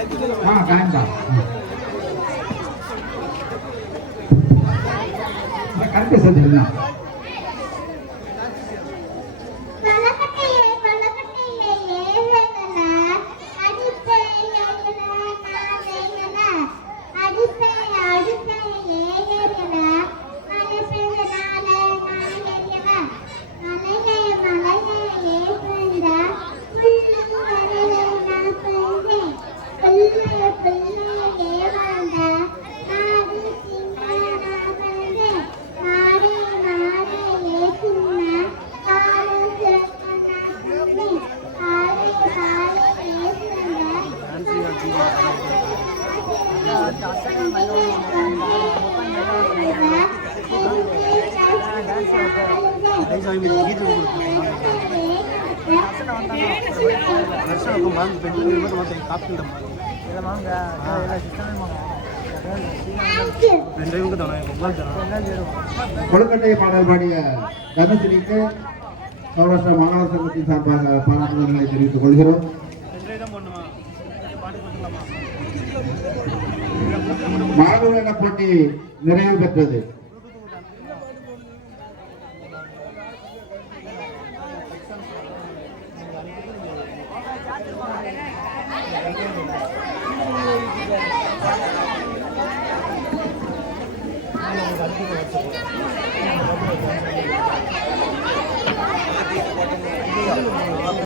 காயந்தா கரெக்டாக செஞ்சுருந்தா கொழுக்கட்டை பாடல் பாடிய தனுசினிக்கு சௌராஷ்டிரா மாணவர் சங்கத்தின் சார்பாக பாராட்டுதல்களை தெரிவித்துக் கொள்கிறோம். மாணவர்களிட போட்டி நிறைவு பெற்றது.